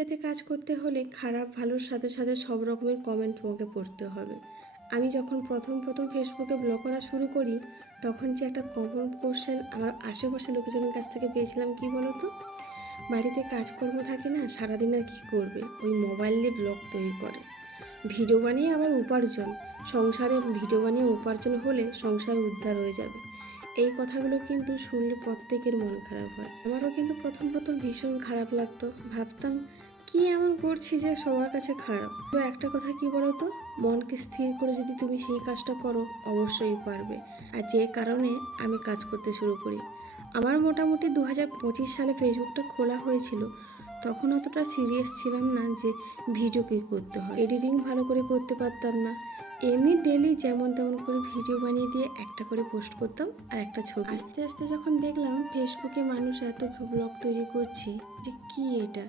মিডিয়াতে কাজ করতে হলে খারাপ ভালোর সাথে সাথে সব রকমের কমেন্ট তোমাকে পড়তে হবে। আমি যখন প্রথম ফেসবুকে ব্লগ করা শুরু করি, তখন যে একটা কমন কোশ্চেন আমার আশেপাশের লোকজনের কাছ থেকে পেয়েছিলাম, কি বলো তো, বাড়িতে কাজকর্ম থাকে না, সারাদিন আর কী করবে, ওই মোবাইল দিয়ে ব্লগ তৈরি করে, ভিডিও বানিয়ে আবার উপার্জন, সংসারে ভিডিও বানিয়ে উপার্জন হলে সংসার উদ্ধার হয়ে যাবে। এই কথাগুলো কিন্তু শুনলে প্রত্যেকের মন খারাপ হয়। আমারও কিন্তু প্রথম ভীষণ খারাপ লাগতো, ভাবতাম কি এমন করছি যে সবার কাছে খারাপ। তো একটা কথা কি বলো তো, মনকে স্থির করে যদি তুমি সেই কাজটা করো অবশ্যই পারবে। আর যে কারণে আমি কাজ করতে শুরু করি। আমার মোটামুটি 2025 সালে ফেসবুকটা খোলা হয়েছিল। তখন অতটা সিরিয়াস ছিলাম না যে ভিডিও কী করতে হয়, এডিটিং ভালো করে করতে পারতাম না। এমনি ডেলি যেমন তেমন করে ভিডিও বানিয়ে দিয়ে একটা করে পোস্ট করতাম আর একটা ছবি। আস্তে আস্তে যখন দেখলাম ফেসবুকে মানুষ এত ব্লগ তৈরি করছে যে কি এটা,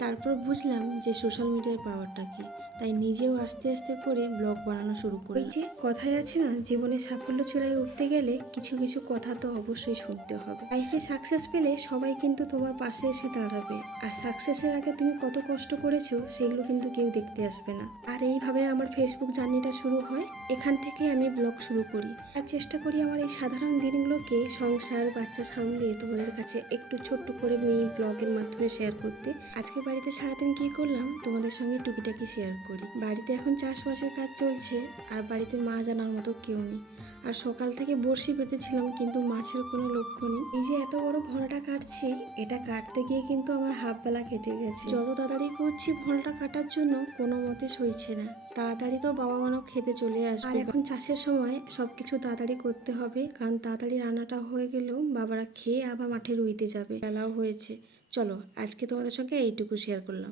তারপর বুঝলাম যে সোশ্যাল মিডিয়ার পাওয়ারটা কি। তাই নিজেও আস্তে আস্তে করে ব্লগ বানানো শুরু করি। ওই যে কথাই আছে না, জীবনে সাফল্য চূড়ায় উঠতে গেলে কিছু কিছু কথা তো অবশ্যই শুনতে হবে। লাইফে সাকসেস পেলে সবাই কিন্তু তোমার পাশে এসে দাঁড়াবে, আর সাকসেসের আগে তুমি কত কষ্ট করেছো সেগুলো কিন্তু কেউ দেখতে আসবে না। আর এইভাবে আমার ফেসবুক জার্নিটা শুরু হয়। এখান থেকে আমি ব্লগ শুরু করি আর চেষ্টা করি আমার এই সাধারণ দিনগুলোকে সংসার বাচ্চা সামলিয়ে তোমাদের কাছে একটু ছোট্ট করে এই ব্লগের মাধ্যমে শেয়ার করতে। আজকে বাড়িতে সারাদিন কি করলাম তোমাদের সঙ্গে টুকিটাকি শেয়ার করি। বাড়িতে এখন চাষবাসের কাজ চলছে, আর বাড়িতে মা জানার মতো কেউ নেই। আর সকাল থেকে বড়শি পেতেছিলাম কিন্তু মাছের কোনো লক্ষ্য নেই। এই যে এত বড় ভোঁড়াটা কাটছি, এটা কাটতে গিয়ে কিন্তু আমার হাফ বেলা কেটে গেছে। যত তাড়াতাড়ি করছি ভোঁড়াটা কাটার জন্য কোনো মতে সইছে না, তাড়াতাড়ি তো বাবা মানব খেতে চলে আসবে। আর এখন চাষের সময় সবকিছু তাড়াতাড়ি করতে হবে, কারণ তাড়াতাড়ি রান্নাটা হয়ে গেলেও বাবারা খেয়ে আবার মাঠে রুইতে যাবে, বেলাও হয়েছে। চলো আজকে তোমাদের সঙ্গে এইটুকু শেয়ার করলাম।